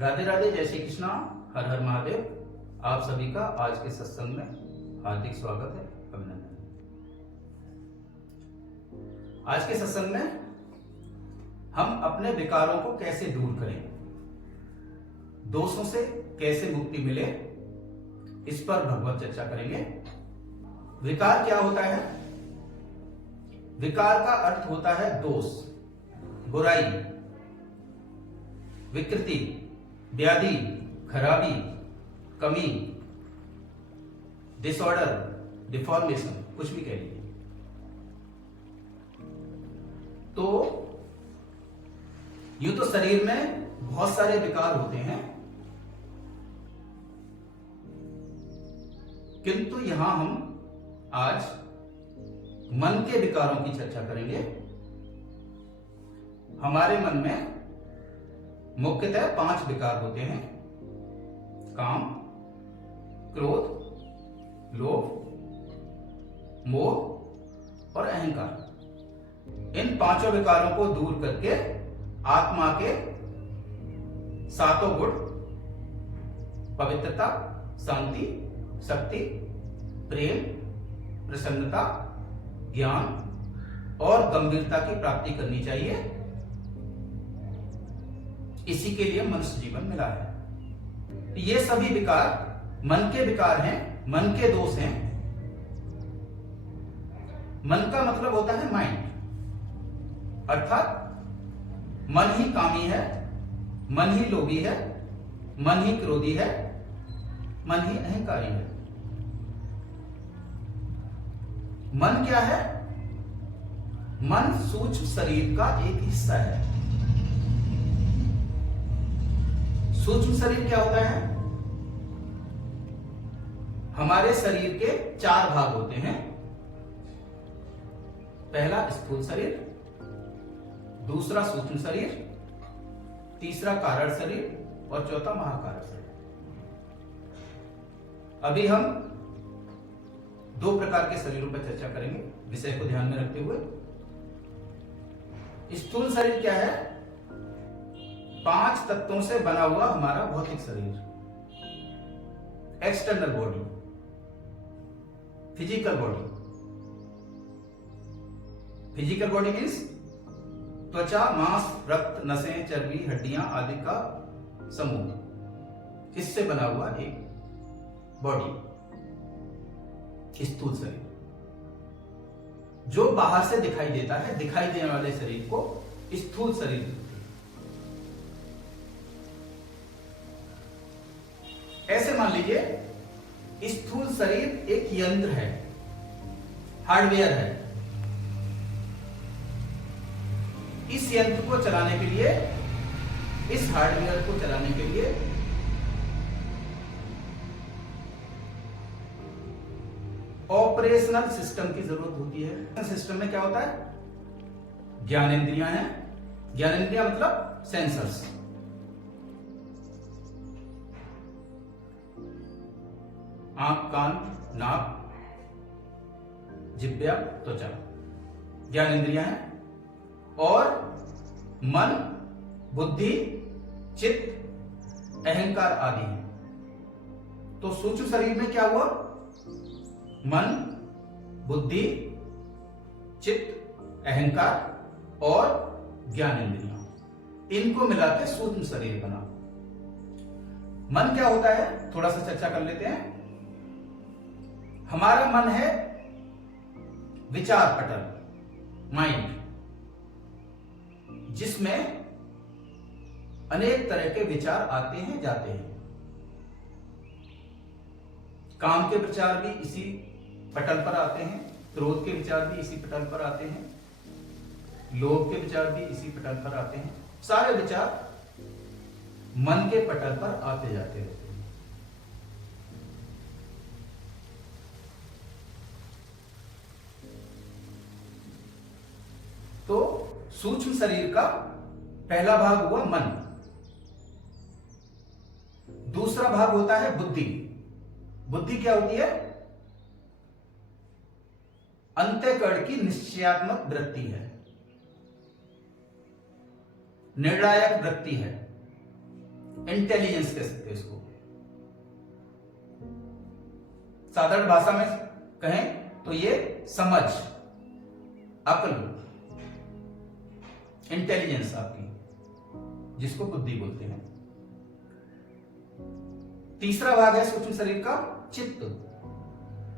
राधे राधे, जय श्री कृष्णा, हर हर महादेव। आप सभी का आज के सत्संग में हार्दिक स्वागत है, अभिनंदन। आज के सत्संग में हम अपने विकारों को कैसे दूर करें, दोषों से कैसे मुक्ति मिले, इस पर भगवत चर्चा करेंगे। विकार क्या होता है? विकार का अर्थ होता है दोष, बुराई, विकृति, व्याधि, खराबी, कमी, डिसऑर्डर, डिफॉर्मेशन, कुछ भी कह लीजिए। तो यूं तो शरीर में बहुत सारे विकार होते हैं, किंतु यहां हम आज मन के विकारों की चर्चा करेंगे। हमारे मन में मुख्यतः 5 विकार होते हैं: काम, क्रोध, लोभ, मोह और अहंकार। इन 5 विकारों को दूर करके आत्मा के 7 गुण पवित्रता, शांति, शक्ति, प्रेम, प्रसन्नता, ज्ञान और गंभीरता की प्राप्ति करनी चाहिए। इसी के लिए मनुष्य जीवन मिला है। ये सभी विकार मन के विकार हैं, मन के दोष हैं। मन का मतलब होता है माइंड, अर्थात मन ही कामी है, मन ही लोभी है, मन ही क्रोधी है, मन ही अहंकारी है। मन क्या है? मन सूक्ष्म शरीर का एक हिस्सा है। सूक्ष्म शरीर क्या होता है? हमारे शरीर के 4 भाग होते हैं। पहला स्थूल शरीर, दूसरा सूक्ष्म शरीर, तीसरा कारण शरीर और चौथा महाकारण शरीर। अभी हम 2 प्रकार के शरीरों पर चर्चा करेंगे, विषय को ध्यान में रखते हुए। स्थूल शरीर क्या है? 5 तत्वों से बना हुआ हमारा भौतिक शरीर, external body, physical body. Physical body means त्वचा, मांस, रक्त, नसें, चर्बी, हड्डियां आदि का समूह, इससे बना हुआ एक बॉडी, स्थूल शरीर। जो बाहर से दिखाई देता है, दिखाई देने वाले शरीर को स्थूल शरीर। ऐसे मान लीजिए स्थूल शरीर एक यंत्र है, हार्डवेयर है। इस यंत्र को चलाने के लिए, इस हार्डवेयर को चलाने के लिए ऑपरेशनल सिस्टम की जरूरत होती है। सिस्टम में क्या होता है? ज्ञानेंद्रियां हैं। ज्ञानेंद्रियां मतलब सेंसर्स। आंख, कान, नाक, जिह्वा, त्वचा, ज्ञानेंद्रियां हैं। और मन, बुद्धि, चित्त, अहंकार आदि हैं। तो सूक्ष्म शरीर में क्या हुआ? मन, बुद्धि, चित्त, अहंकार और ज्ञानेंद्रियां, इनको मिलाकर सूक्ष्म शरीर बना। मन क्या होता है? थोड़ा सा चर्चा कर लेते हैं। हमारा मन है विचार पटल, माइंड, जिसमें अनेक तरह के विचार आते हैं, जाते हैं। काम के विचार भी इसी पटल पर आते हैं, क्रोध के विचार भी इसी पटल पर आते हैं, लोभ के विचार भी इसी पटल पर आते हैं। सारे विचार मन के पटल पर आते जाते रहते हैं। तो सूक्ष्म शरीर का पहला भाग हुआ मन। दूसरा भाग होता है बुद्धि। बुद्धि क्या होती है? अंतःकरण की निश्चयात्मक वृत्ति है, निर्णायक वृत्ति है। इंटेलिजेंस कह सकते हैं इसको। साधारण भाषा में कहें तो ये समझ, अक्ल, इंटेलिजेंस आपकी, जिसको बुद्धि बोलते हैं। तीसरा भाग है सूक्ष्म शरीर का चित्त।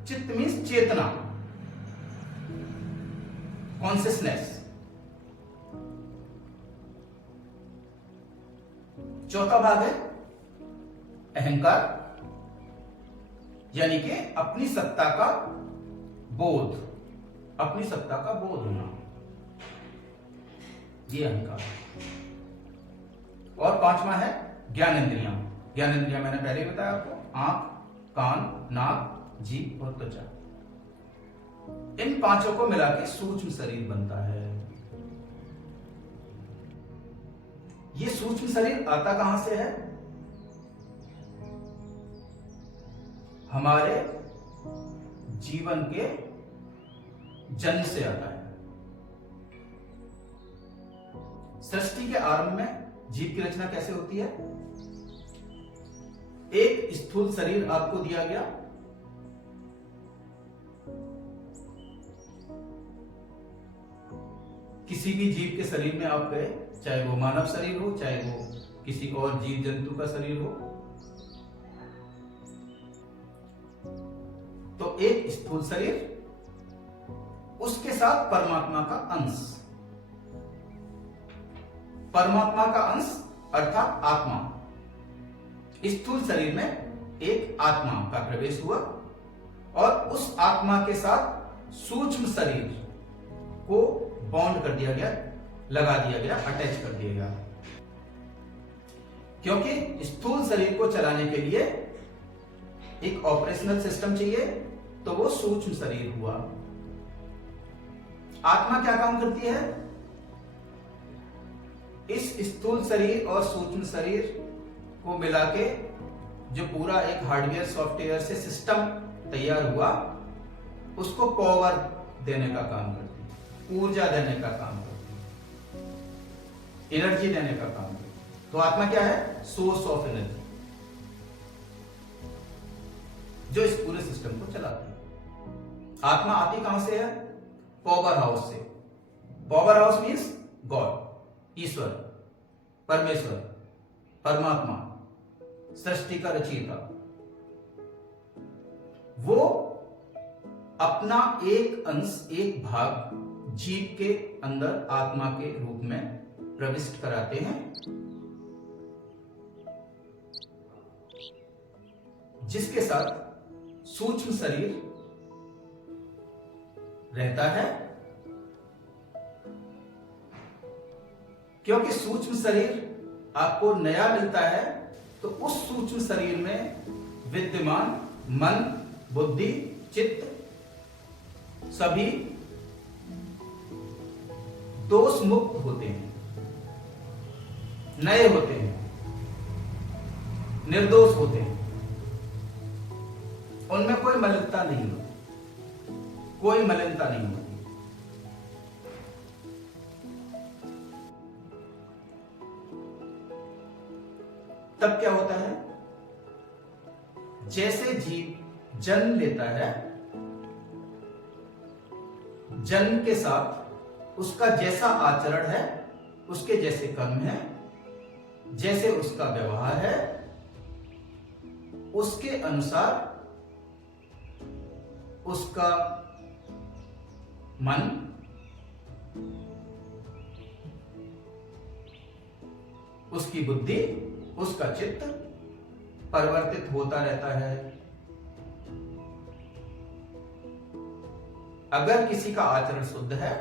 चित्त मीन्स चेतना, कॉन्शियसनेस। चौथा भाग है अहंकार, यानी कि अपनी सत्ता का बोध, अपनी सत्ता का बोध होना, ये अहंकार। और पांचवा है ज्ञानेंद्रियां। ज्ञानेंद्रियां मैंने पहले ही बताया आपको, आंख, कान, नाक, जीभ और त्वचा। इन पांचों को मिला के सूक्ष्म शरीर बनता है। ये सूक्ष्म शरीर आता कहां से है? हमारे जीवन के जन्म से आता है। सृष्टि के आरंभ में जीव की रचना कैसे होती है? एक स्थूल शरीर आपको दिया गया, किसी भी जीव के शरीर में आप गए, चाहे वो मानव शरीर हो, चाहे वो किसी और जीव जंतु का शरीर हो, तो एक स्थूल शरीर, उसके साथ परमात्मा का अंश, परमात्मा का अंश अर्थात आत्मा। स्थूल शरीर में एक आत्मा का प्रवेश हुआ और उस आत्मा के साथ सूक्ष्म शरीर को बॉन्ड कर दिया गया, लगा दिया गया, अटैच कर दिया गया। क्योंकि स्थूल शरीर को चलाने के लिए एक ऑपरेशनल सिस्टम चाहिए, तो वो सूक्ष्म शरीर हुआ। आत्मा क्या काम करती है? इस स्थूल शरीर और सूक्ष्म शरीर को मिला के जो पूरा एक हार्डवेयर सॉफ्टवेयर से सिस्टम तैयार हुआ, उसको पावर देने का काम करती है, ऊर्जा देने का काम करती है, एनर्जी देने का काम करती है। तो आत्मा क्या है? सोर्स ऑफ एनर्जी, जो इस पूरे सिस्टम को चलाती है। आत्मा आती कहां से है? पावर हाउस से। पावर हाउस मीन्स गॉड, ईश्वर, परमेश्वर, परमात्मा, सृष्टि का रचयिता। वो अपना एक अंश, एक भाग जीव के अंदर आत्मा के रूप में प्रविष्ट कराते हैं, जिसके साथ सूक्ष्म शरीर रहता है। क्योंकि सूक्ष्म शरीर आपको नया मिलता है, तो उस सूक्ष्म शरीर में विद्यमान मन, बुद्धि, चित्त सभी दोष मुक्त होते हैं, नए होते हैं, निर्दोष होते हैं। उनमें कोई मलिनता नहीं होती, कोई मलिनता नहीं होती। तब क्या होता है? जैसे जीव जन्म लेता है, जन्म के साथ उसका जैसा आचरण है, उसके जैसे कर्म है, जैसे उसका व्यवहार है, उसके अनुसार उसका मन, उसकी बुद्धि, उसका चित्त परिवर्तित होता रहता है। अगर किसी का आचरण शुद्ध है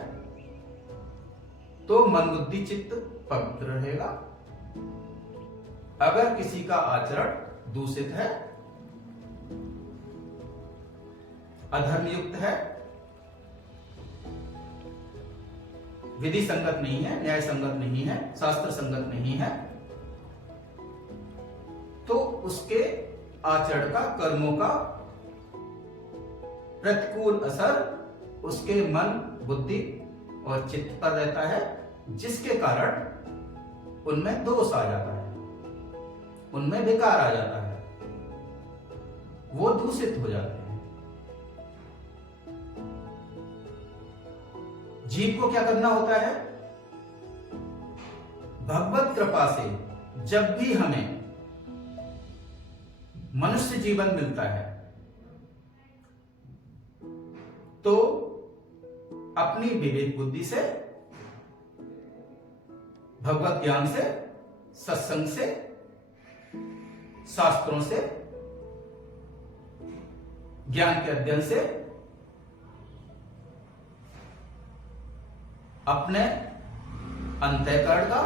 तो मन, बुद्धि, चित्त पवित्र रहेगा। अगर किसी का आचरण दूषित है, अधर्मयुक्त है, विधि संगत नहीं है, न्याय संगत नहीं है, शास्त्र संगत नहीं है, तो उसके आचरण का, कर्मों का प्रतिकूल असर उसके मन, बुद्धि और चित्त पर रहता है, जिसके कारण उनमें दोष आ जाता है। उनमें विकार आ जाता है, वो दूषित हो जाते हैं। जीव को क्या करना होता है? भगवत कृपा से जब भी हमें मनुष्य जीवन मिलता है तो अपनी विवेक बुद्धि से, भगवत ज्ञान से, सत्संग से, शास्त्रों से, ज्ञान के अध्ययन से अपने अंतःकरण का,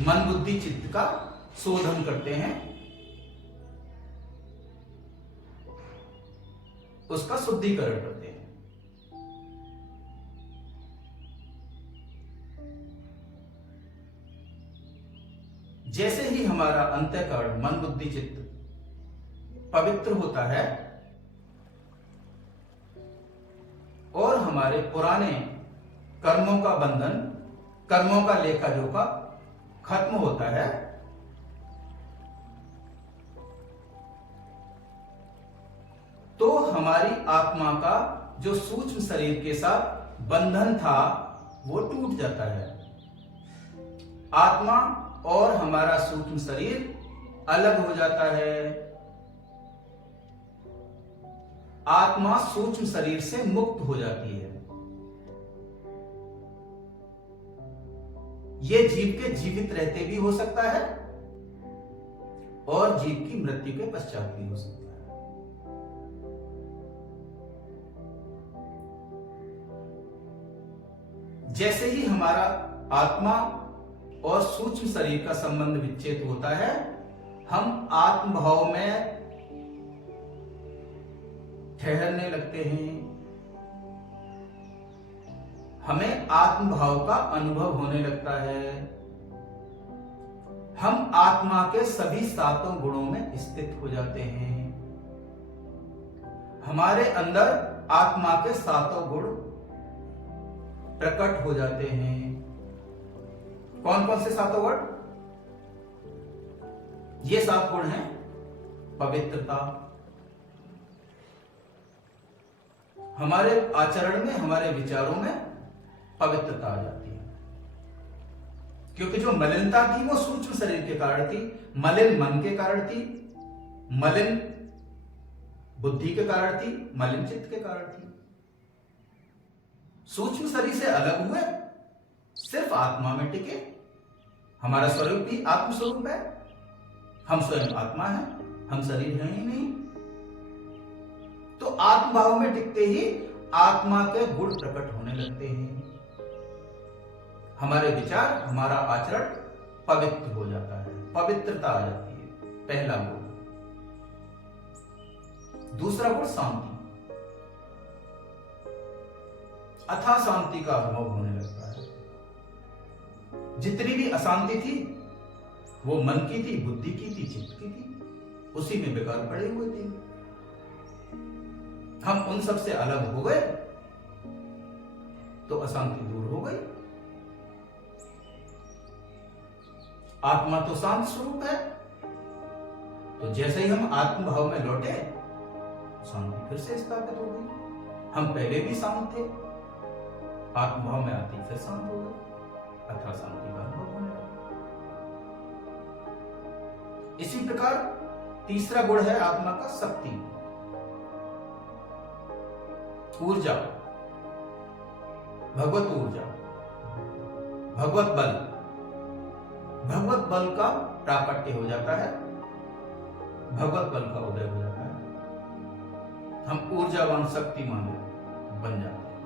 मन बुद्धि चित्त का शोधन करते हैं, उसका शुद्धिकरण करते हैं। जैसे ही हमारा अंतःकरण, मन बुद्धि चित्त पवित्र होता है और हमारे पुराने कर्मों का बंधन, कर्मों का लेखा जोखा खत्म होता है, तो हमारी आत्मा का जो सूक्ष्म शरीर के साथ बंधन था वो टूट जाता है। आत्मा और हमारा सूक्ष्म शरीर अलग हो जाता है। आत्मा सूक्ष्म शरीर से मुक्त हो जाती है। यह जीव के जीवित रहते भी हो सकता है और जीव की मृत्यु के पश्चात भी हो सकता है। जैसे ही हमारा आत्मा और सूक्ष्म शरीर का संबंध विच्छेद होता है, हम आत्मभाव में ठहरने लगते हैं। हमें आत्मभाव का अनुभव होने लगता है। हम आत्मा के सभी सातों गुणों में स्थित हो जाते हैं। हमारे अंदर आत्मा के सातों गुण प्रकट हो जाते हैं। कौन कौन से सातों गुण? ये 7 गुण हैं। पवित्रता, हमारे आचरण में, हमारे विचारों में पवित्रता आ जाती है, क्योंकि जो मलिनता थी वो सूक्ष्म शरीर के कारण थी, मलिन मन के कारण थी, मलिन बुद्धि के कारण थी, मलिन चित्त के कारण थी। सूक्ष्म शरीर से अलग हुए, सिर्फ आत्मा में टिके। हमारा स्वरूप भी आत्म स्वरूप है, हम स्वयं आत्मा है, हम शरीर है ही नहीं। तो आत्मभाव में टिकते ही आत्मा के गुण प्रकट होने लगते हैं। हमारे विचार, हमारा आचरण पवित्र हो जाता है, पवित्रता आ जाती है। पहला गुण। दूसरा गुण शांति। अथाह शांति का अनुभव होने लगता है। जितनी भी अशांति थी वो मन की थी, बुद्धि की थी, चित्त की थी, उसी में विकार पड़े हुए थे। हम उन सब से अलग हो गए तो अशांति दूर हो गई। आत्मा तो शांत स्वरूप है, तो जैसे ही हम आत्मभाव में लौटे, शांति फिर से स्थापित हो गई। हम पहले भी शांत थे, आत्मभाव में आती फिर शांत हो गए, अथाह शांति का अनुभव होने लगा। इसी प्रकार तीसरा गुण है आत्मा का शक्ति, ऊर्जा, भगवत ऊर्जा, भगवत बल। भगवत बल का प्राकट्य हो जाता है, भगवत बल का उदय हो जाता है। हम ऊर्जावान, शक्तिमान बन जाते हैं,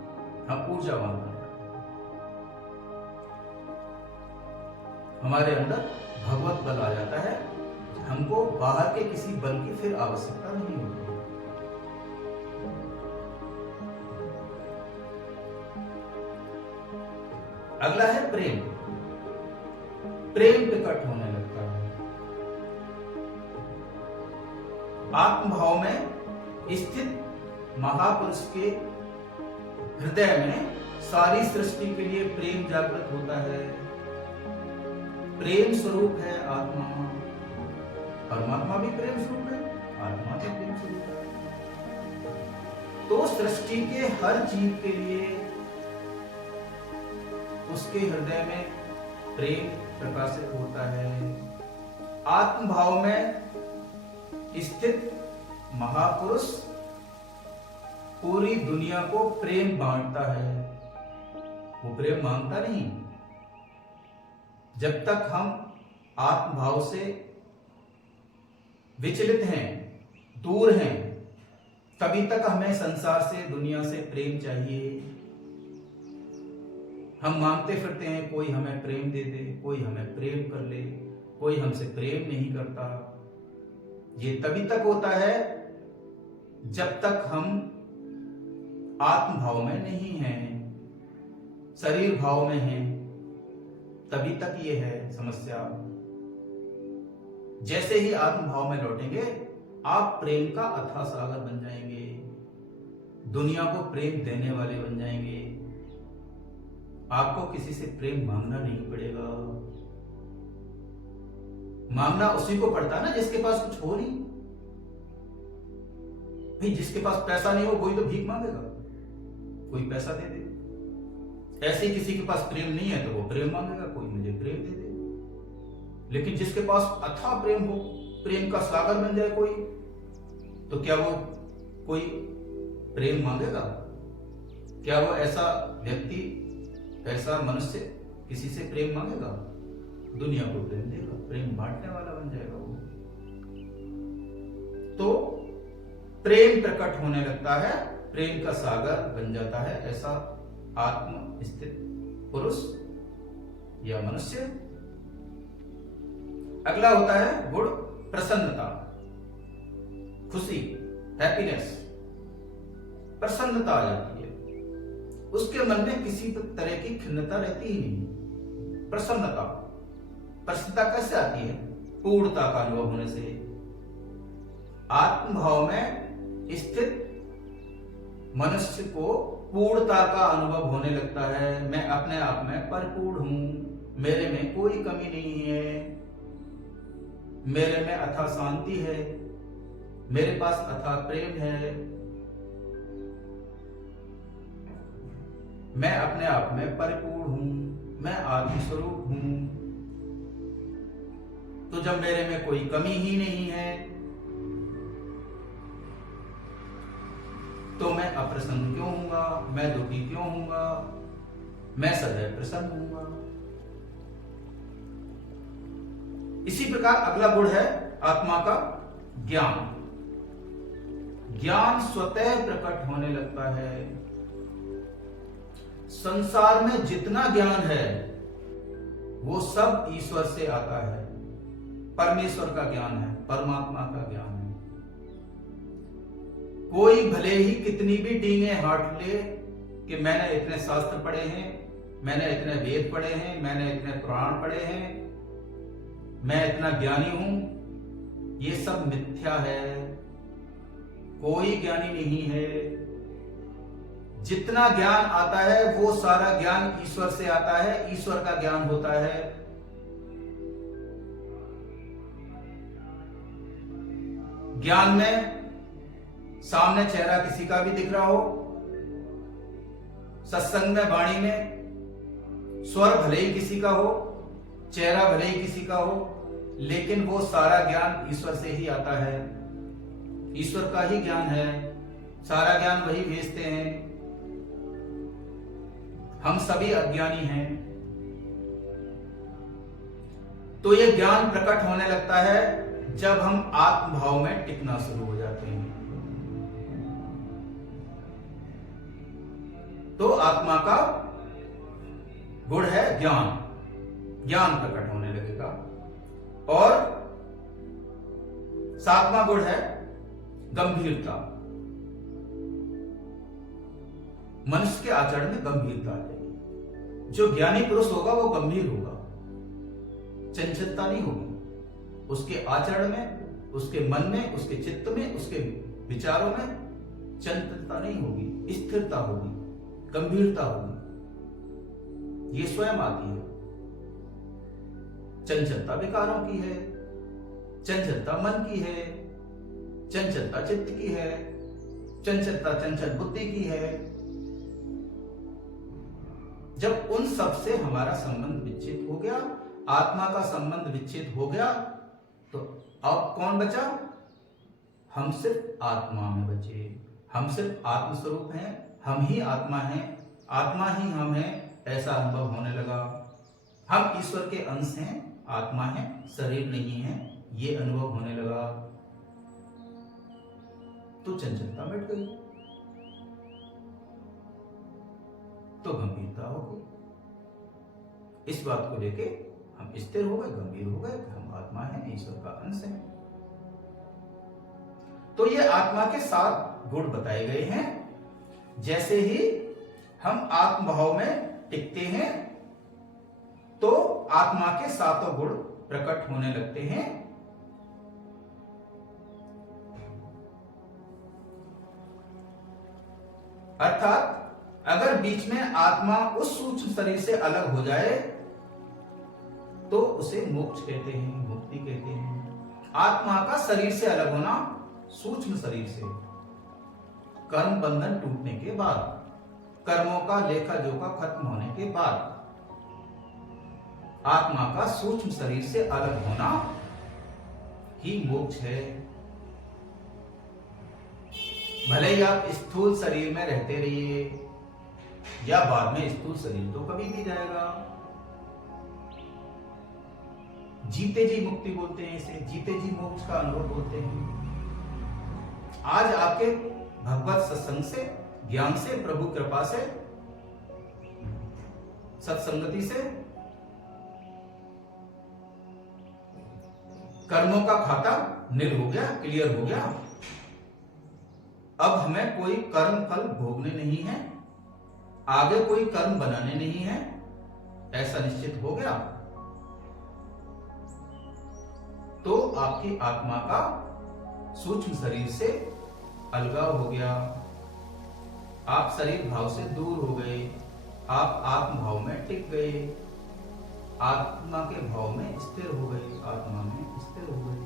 हम ऊर्जावान बन जाते हैं। हमारे अंदर भगवत बल आ जाता है, हमको बाहर के किसी बल की फिर आवश्यकता नहीं होती। अगला है प्रेम। प्रेम प्रकट होने लगता है। आत्मभाव में स्थित महापुरुष के हृदय में सारी सृष्टि के लिए प्रेम जागृत होता है। प्रेम स्वरूप है आत्मा। प्रेम स्वरूप है, आत्मा भी प्रेम स्वरूप है। तो सृष्टि के हर जीव के लिए उसके हृदय में प्रेम प्रकाशित होता है। आत्म भाव में स्थित महापुरुष पूरी दुनिया को प्रेम बांटता है, वो प्रेम मांगता नहीं। जब तक हम आत्म भाव से विचलित हैं, दूर हैं, तभी तक हमें संसार से, दुनिया से प्रेम चाहिए। हम मांगते फिरते हैं कोई हमें प्रेम दे दे, कोई हमें प्रेम कर ले, कोई हमसे प्रेम नहीं करता। ये तभी तक होता है जब तक हम आत्म भाव में नहीं हैं, शरीर भाव में हैं, तभी तक ये है समस्या। जैसे ही आत्म भाव में लौटेंगे, आप प्रेम का अथाह सागर बन जाएंगे, दुनिया को प्रेम देने वाले बन जाएंगे। आपको किसी से प्रेम मांगना नहीं पड़ेगा। मांगना उसी को पड़ता है ना जिसके पास कुछ हो नहीं। भाई जिसके पास पैसा नहीं हो कोई तो भीख मांगेगा, कोई पैसा दे दे। ऐसे ही किसी के पास प्रेम नहीं है तो वो प्रेम मांगेगा, कोई मुझे प्रेम दे दे। लेकिन जिसके पास अथाह प्रेम हो, प्रेम का सागर बन जाए कोई, तो क्या वो कोई प्रेम मांगेगा? क्या वो ऐसा व्यक्ति, ऐसा मनुष्य किसी से प्रेम मांगेगा? दुनिया को प्रेम देगा, प्रेम बांटने वाला बन जाएगा वो। तो प्रेम प्रकट होने लगता है, प्रेम का सागर बन जाता है ऐसा आत्म स्थित पुरुष या मनुष्य। अगला होता है गुण प्रसन्नता, खुशी, हैप्पीनेस। प्रसन्नता आ जाती है, उसके मन में किसी तरह की खिन्नता रहती ही नहीं। प्रसन्नता, प्रसन्नता कैसे आती है? पूर्णता का अनुभव होने से। आत्म भाव में स्थित मनुष्य को पूर्णता का अनुभव होने लगता है। मैं अपने आप में परिपूर्ण हूं, मेरे में कोई कमी नहीं है, मेरे में अथाह शांति है, मेरे पास अथाह प्रेम है, मैं अपने आप में परिपूर्ण हूं, मैं आत्मस्वरूप हूं। तो जब मेरे में कोई कमी ही नहीं है तो मैं अप्रसन्न क्यों हूंगा, मैं दुखी क्यों हूंगा? मैं सदैव प्रसन्न हूंगा। इसी प्रकार अगला गुण है आत्मा का ज्ञान। ज्ञान स्वतः प्रकट होने लगता है। संसार में जितना ज्ञान है वो सब ईश्वर से आता है, परमेश्वर का ज्ञान है, परमात्मा का ज्ञान है। कोई भले ही कितनी भी डींगे हाथ ले कि मैंने इतने शास्त्र पढ़े हैं, मैंने इतने वेद पढ़े हैं, मैंने इतने पुराण पढ़े हैं, मैं इतना ज्ञानी हूं, ये सब मिथ्या है। कोई ज्ञानी नहीं है। जितना ज्ञान आता है वो सारा ज्ञान ईश्वर से आता है, ईश्वर का ज्ञान होता है। ज्ञान में सामने चेहरा किसी का भी दिख रहा हो, सत्संग में, वाणी में स्वर भले ही किसी का हो, चेहरा भले ही किसी का हो, लेकिन वो सारा ज्ञान ईश्वर से ही आता है, ईश्वर का ही ज्ञान है, सारा ज्ञान वही भेजते हैं। हम सभी अज्ञानी हैं। तो ये ज्ञान प्रकट होने लगता है जब हम आत्म भाव में टिकना शुरू हो जाते हैं। तो आत्मा का गुण है ज्ञान, ज्ञान प्रकट होने लगेगा। और सातवां गुण है गंभीरता। मनुष्य के आचरण में गंभीरता आ जाएगी। जो ज्ञानी पुरुष होगा वो गंभीर होगा, चंचलता नहीं होगी उसके आचरण में, उसके मन में, उसके चित्त में, उसके विचारों में चंचलता नहीं होगी, स्थिरता होगी, गंभीरता होगी। ये स्वयं आती है। चंचलता विकारों की है, चंचलता मन की है, चंचलता चित्त की है, चंचलता चंचल बुद्धि की है। जब उन सब से हमारा संबंध विच्छेद हो गया, आत्मा का संबंध विच्छेद हो गया, तो अब कौन बचा? हम सिर्फ आत्मा में बचे। हम सिर्फ आत्मस्वरूप हैं, हम ही आत्मा हैं, आत्मा ही हम हैं, ऐसा अनुभव होने लगा। हम ईश्वर के अंश हैं, आत्मा है, शरीर नहीं है, ये अनुभव होने लगा। तो चंचलता मिट गई, तो गंभीरता हो गई। इस बात को लेके हम स्थिर हो गए, गंभीर हो गए कि हम आत्मा हैं, ईश्वर का अंश है। तो ये आत्मा के 7 गुण बताए गए हैं। जैसे ही हम आत्मभाव में टिकते हैं तो आत्मा के 7 गुण प्रकट होने लगते हैं। अर्थात अगर बीच में आत्मा उस सूक्ष्म शरीर से अलग हो जाए तो उसे मोक्ष कहते हैं, मुक्ति कहते हैं। आत्मा का शरीर से अलग होना, सूक्ष्म शरीर से, कर्म बंधन टूटने के बाद, कर्मों का लेखा जोखा खत्म होने के बाद आत्मा का सूक्ष्म शरीर से अलग होना ही मोक्ष है। भले ही आप स्थूल शरीर में रहते रहिए या बाद में स्थूल शरीर तो कभी भी जाएगा। जीते जी मुक्ति बोलते हैं इसे, जीते जी मोक्ष का अनुभव बोलते हैं। आज आपके भगवत सत्संग से, ज्ञान से, प्रभु कृपा से, सत्संगति से कर्मों का खाता निल हो गया, क्लियर हो गया। अब हमें कोई कर्म फल भोगने नहीं है, आगे कोई कर्म बनाने नहीं है, ऐसा निश्चित हो गया। तो आपकी आत्मा का सूक्ष्म शरीर से अलगाव हो गया, आप शरीर भाव से दूर हो गए, आप आत्म भाव में टिक गए, आत्मा के भाव में स्थिर हो गए, आत्मा में स्थिर हो गए।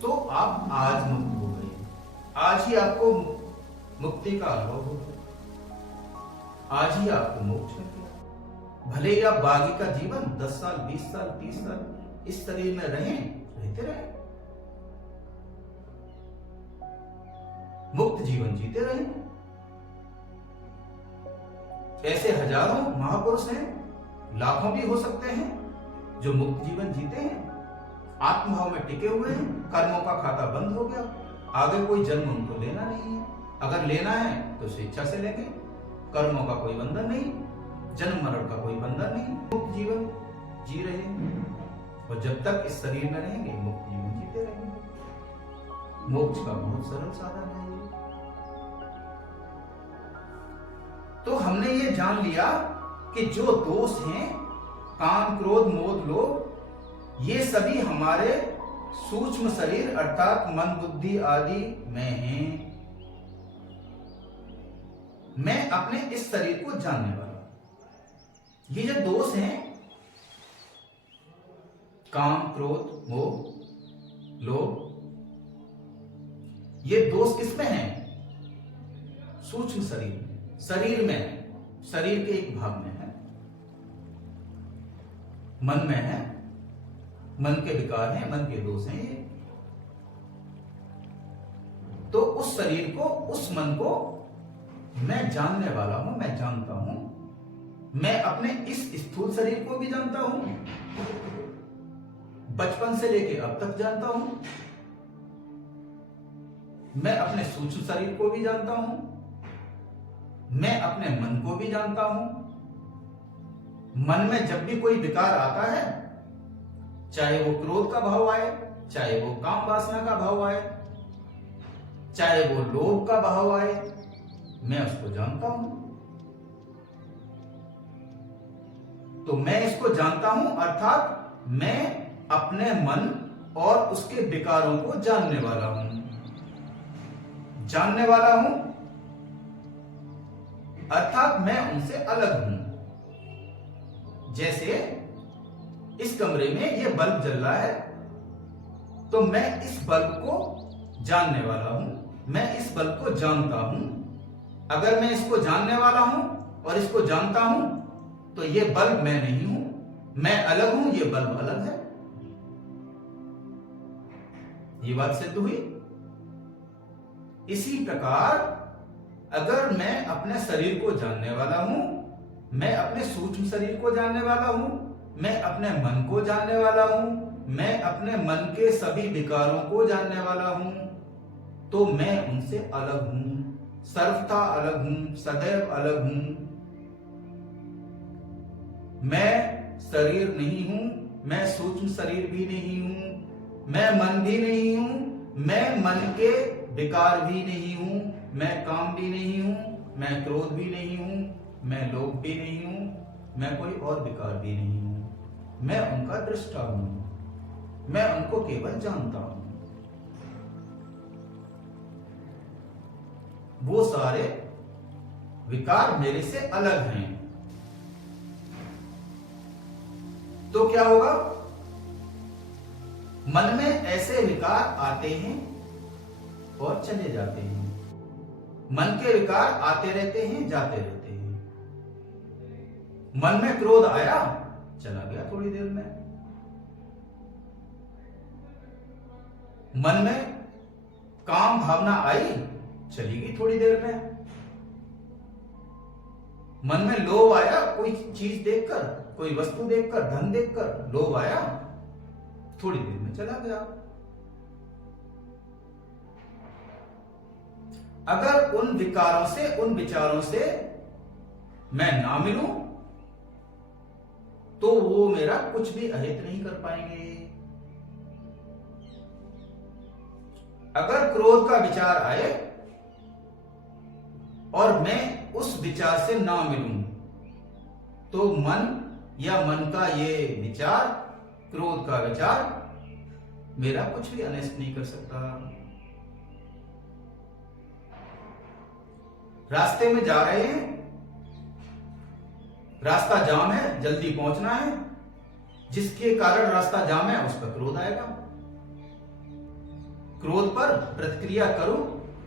तो आप आज मुक्त हो गए, आज ही आपको मुक्ति का अनुभव हो गया, आज ही आपको मोक्ष मिल गया। भले ही आप बागी का जीवन 10 साल, 20 साल, 30 साल इस शरीर में रहते रहे, मुक्त जीवन जीते रहे। ऐसे हजारों महापुरुष हैं, लाखों भी हो सकते हैं जो मुक्त जीवन जीते हैं, आत्मभाव में टिके हुए हैं, कर्मों का खाता बंद हो गया, आगे कोई जन्म उनको लेना नहीं है। अगर लेना है तो स्वेच्छा से लेंगे, कर्मों का कोई बंधन नहीं, जन्म मरण का कोई बंधन नहीं, मुक्त जीवन जी रहे हैं। और जब तक इस शरीर में रहेंगे मुक्त जीवन जीते रहेंगे। मोक्ष का बहुत सरल साधन है ये। तो हमने ये जान लिया कि जो दोष हैं, काम, क्रोध, मोह, लोभ, ये सभी हमारे सूक्ष्म शरीर अर्थात मन, बुद्धि आदि में हैं। मैं अपने इस शरीर को जानने वाला हूं। ये जो दोष हैं, काम, क्रोध, मोह, लोभ, ये दोष किसमें हैं? सूक्ष्म शरीर में, शरीर में, शरीर के एक भाग में है, मन में है, मन के विकार हैं, मन के दोष हैं ये। तो उस शरीर को, उस मन को मैं जानने वाला हूं, मैं जानता हूं। मैं अपने इस स्थूल शरीर को भी जानता हूं, बचपन से लेके अब तक जानता हूं। मैं अपने सूक्ष्म शरीर को भी जानता हूं, मैं अपने मन को भी जानता हूं। मन में जब भी कोई विकार आता है, चाहे वो क्रोध का भाव आए, चाहे वो काम वासना का भाव आए, चाहे वो लोभ का भाव आए, मैं उसको जानता हूं। तो मैं इसको जानता हूं, अर्थात मैं अपने मन और उसके विकारों को जानने वाला हूं। जानने वाला हूं अर्थात मैं उनसे अलग हूं। जैसे इस कमरे में ये बल्ब जल रहा है, तो मैं इस बल्ब को जानने वाला हूं, मैं इस बल्ब को जानता हूं। अगर मैं इसको जानने वाला हूं और इसको जानता हूं, तो ये बल्ब मैं नहीं हूं, मैं अलग हूं, ये बल्ब अलग है। ये बात सिद्ध हुई। इसी प्रकार अगर मैं अपने शरीर को जानने वाला हूं, मैं अपने सूक्ष्म शरीर को जानने वाला हूं, मैं अपने मन को जानने वाला हूं, मैं अपने मन के सभी विकारों को जानने वाला हूं, तो मैं उनसे अलग हूं, सर्वथा अलग हूं, सदैव अलग हूं। मैं शरीर नहीं हूं, मैं सूक्ष्म शरीर भी नहीं हूं, मैं मन भी नहीं हूं, मैं मन के विकार भी नहीं हूं, मैं काम भी नहीं हूं, मैं क्रोध भी नहीं हूं, मैं लोभ भी नहीं हूं, मैं कोई और विकार भी नहीं हूं। मैं उनका दृष्टा हूं, मैं उनको केवल जानता हूं। वो सारे विकार मेरे से अलग हैं। तो क्या होगा? मन में ऐसे विकार आते हैं और चले जाते हैं। मन के विकार आते रहते हैं, जाते रहते हैं। मन में क्रोध आया, चला गया थोड़ी देर में। मन में काम भावना आई, चली गई थोड़ी देर में। मन में लोभ आया, कोई चीज देखकर, कोई वस्तु देखकर, धन देखकर लोभ आया, थोड़ी देर में चला गया। अगर उन विकारों से, उन विचारों से मैं ना मिलूं, तो वो मेरा कुछ भी अहित नहीं कर पाएंगे। अगर क्रोध का विचार आए और मैं उस विचार से ना मिलूं, तो मन या मन का ये विचार, क्रोध का विचार मेरा कुछ भी अनिष्ट नहीं कर सकता। रास्ते में जा रहे हैं, रास्ता जाम है, जल्दी पहुंचना है, जिसके कारण रास्ता जाम है उस पर क्रोध आएगा। क्रोध पर प्रतिक्रिया करूं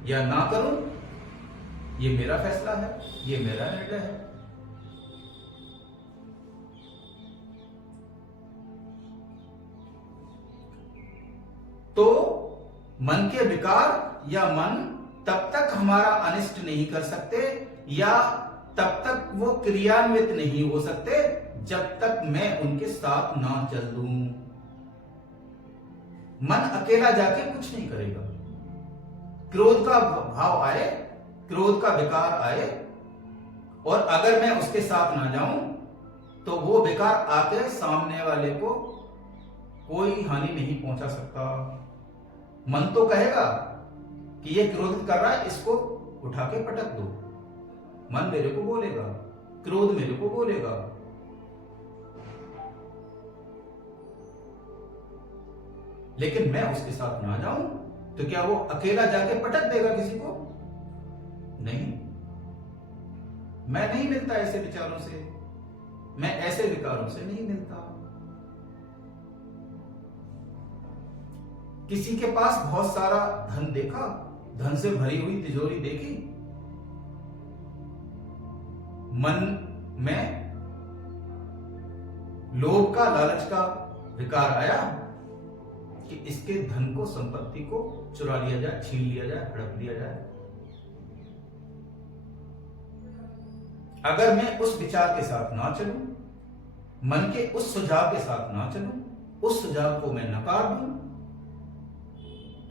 या ना करूं, ये मेरा फैसला है, ये मेरा निर्णय है। तो मन के विकार या मन तब तक हमारा अनिष्ट नहीं कर सकते या तब तक वो क्रियान्वित नहीं हो सकते जब तक मैं उनके साथ ना चल दूं। मन अकेला जाके कुछ नहीं करेगा। क्रोध का भाव आए, क्रोध का विकार आए, और अगर मैं उसके साथ ना जाऊं, तो वो विकार आके सामने वाले को कोई हानि नहीं पहुंचा सकता। मन तो कहेगा कि ये क्रोधित कर रहा है, इसको उठा के पटक दो। मन मेरे को बोलेगा, क्रोध मेरे को बोलेगा। लेकिन मैं उसके साथ ना जाऊं, तो क्या वो अकेला जाके पटक देगा किसी को? नहीं। मैं नहीं मिलता ऐसे विचारों से, मैं ऐसे विकारों से नहीं मिलता। किसी के पास बहुत सारा धन देखा, धन से भरी हुई तिजोरी देखी, मन में लोभ का, लालच का विकार आया कि इसके धन को, संपत्ति को चुरा लिया जाए, छीन लिया जाए, हड़प लिया जाए। अगर मैं उस विचार के साथ ना चलूं, मन के उस सुझाव के साथ ना चलूं, उस सुझाव को मैं नकार दूं,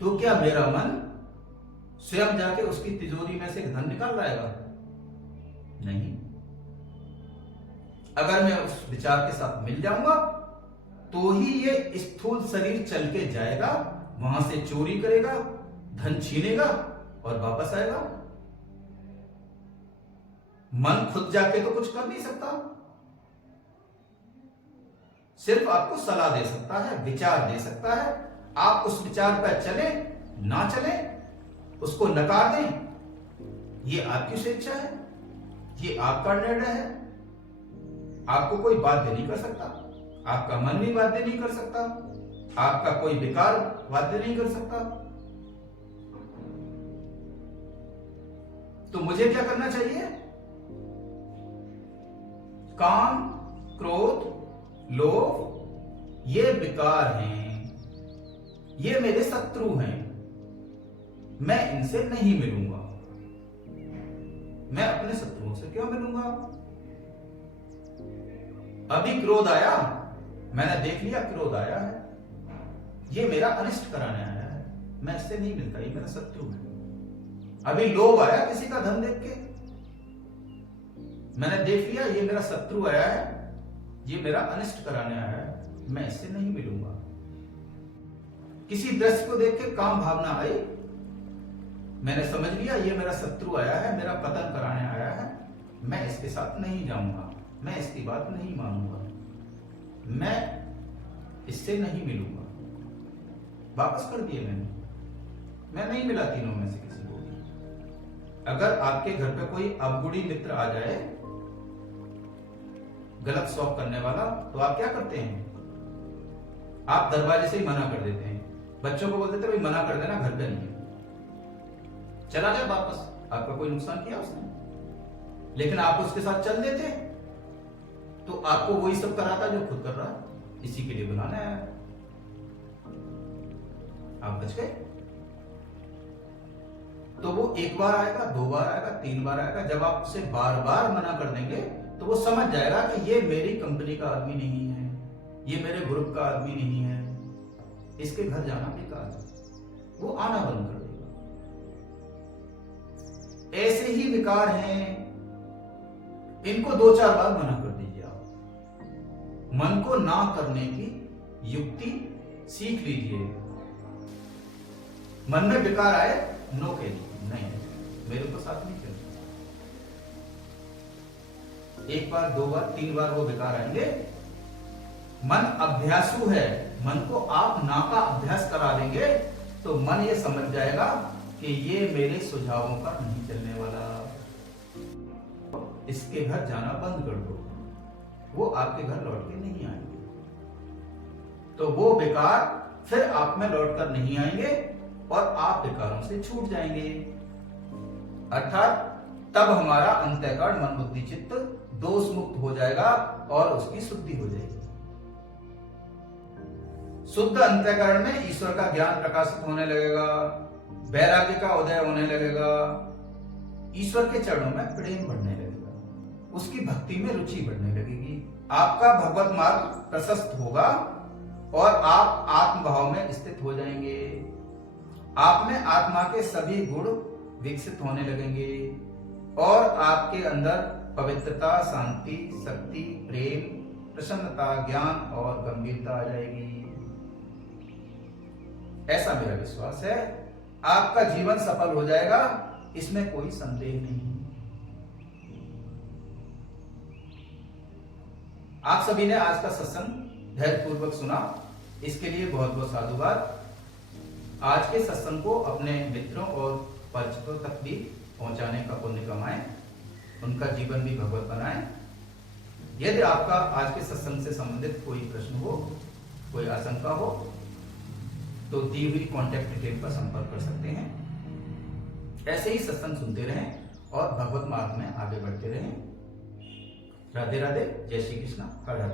तो क्या मेरा मन स्वयं जाके उसकी तिजोरी में से धन निकाल लाएगा? नहीं। अगर मैं उस विचार के साथ मिल जाऊंगा, तो ही ये स्थूल शरीर चल के जाएगा, वहां से चोरी करेगा, धन छीनेगा और वापस आएगा। मन खुद जाके तो कुछ कर नहीं सकता, सिर्फ आपको सलाह दे सकता है, विचार दे सकता है। आप उस विचार पर चले ना चले, उसको नकार दें, ये आपकी स्वेच्छा है, ये आपका निर्णय है। आपको कोई बाध्य नहीं कर सकता, आपका मन भी बाध्य नहीं कर सकता, आपका कोई विकार बाध्य नहीं कर सकता। तो मुझे क्या करना चाहिए? काम, क्रोध, लोभ ये विकार हैं, ये मेरे शत्रु हैं, मैं इनसे नहीं मिलूंगा। मैं अपने शत्रुओं से क्यों मिलूंगा? अभी क्रोध आया, मैंने देख लिया क्रोध आया है, ये मेरा अनिष्ट कराने आया है, मैं इससे नहीं मिलता, ये मेरा शत्रु है। अभी लोभ आया किसी का धन देख के, मैंने देख लिया ये मेरा शत्रु आया है, ये मेरा अनिष्ट कराने आया है, मैं इससे नहीं मिलूंगा। किसी दृश्य को देख के काम भावना आई, मैंने समझ लिया ये मेरा शत्रु आया है, मेरा पतन कराने आया है, मैं इसके साथ नहीं जाऊंगा, मैं इसकी बात नहीं मानूंगा, मैं इससे नहीं मिलूंगा। वापस कर दिए मैंने, मैं नहीं मिला तीनों में से किसी को भी। अगर आपके घर पे कोई अवगुणी मित्र आ जाए, गलत शौक करने वाला, तो आप क्या करते हैं? आप दरवाजे से ही मना कर देते हैं, बच्चों को बोल देते हैं भाई मना कर देना, घर पे नहीं है, चला गया वापस, आपका कोई नुकसान किया उसने? लेकिन आप उसके साथ चल देते तो आपको वही सब कराता जो खुद कर रहा है, इसी के लिए बुलाना है। आप बच गए। तो वो एक बार आएगा, दो बार आएगा, तीन बार आएगा, जब आप उसे बार बार मना कर देंगे तो वो समझ जाएगा कि ये मेरी कंपनी का आदमी नहीं है, ये मेरे ग्रुप का आदमी नहीं है, इसके घर जाना बेकार है, वो आना बंद कर देगा। ऐसे ही विकार हैं, इनको दो चार बार मना कर दीजिए। आप मन को ना करने की युक्ति सीख लीजिए। मन में विकार आए, नो कह दीजिए, नहीं मेरे को साथ नहीं चलना। एक बार, दो बार, तीन बार वो विकार आएंगे। मन अभ्यासु है, मन को आप ना का अभ्यास करा देंगे तो मन ये समझ जाएगा कि ये मेरे सुझावों पर नहीं चलने वाला, इसके घर जाना बंद कर दो, वो आपके घर लौट के नहीं आएंगे। तो वो विकार फिर आप में लौट कर नहीं आएंगे और आप विकारों से छूट जाएंगे। अर्थात तब हमारा अंतःकरण, मन, बुद्धि, चित्त दोष मुक्त हो जाएगा और उसकी शुद्धि हो जाएगी। शुद्ध अंतःकरण में ईश्वर का ज्ञान प्रकाशित होने लगेगा, वैराग्य का उदय होने लगेगा, ईश्वर के चरणों में प्रेम बढ़ने लगेगा, उसकी भक्ति में रुचि बढ़ने लगेगी, आपका भगवत मार्ग प्रशस्त होगा और आप आत्मभाव में स्थित हो जाएंगे। आप में आत्मा के सभी गुण विकसित होने लगेंगे और आपके अंदर पवित्रता, शांति, शक्ति, प्रेम, प्रसन्नता, ज्ञान और गंभीरता आ जाएगी। ऐसा मेरा विश्वास है। आपका जीवन सफल हो जाएगा, इसमें कोई संदेह नहीं। आप सभी ने आज का सत्संग धैर्यपूर्वक सुना, इसके लिए बहुत बहुत साधुवाद। आज के सत्संग को अपने मित्रों और परिचितों तक भी पहुंचाने का पुण्य कमाएं, उनका जीवन भी भगवत बनाएं। यदि आपका आज के सत्संग से संबंधित कोई प्रश्न हो, कोई आशंका हो, तो दी हुई कॉन्टैक्ट डिटेल पर संपर्क कर सकते हैं। ऐसे ही सत्संग सुनते रहें और भगवत मार्ग में आगे बढ़ते रहें। राधे राधे, जय श्री कृष्ण, हर हर।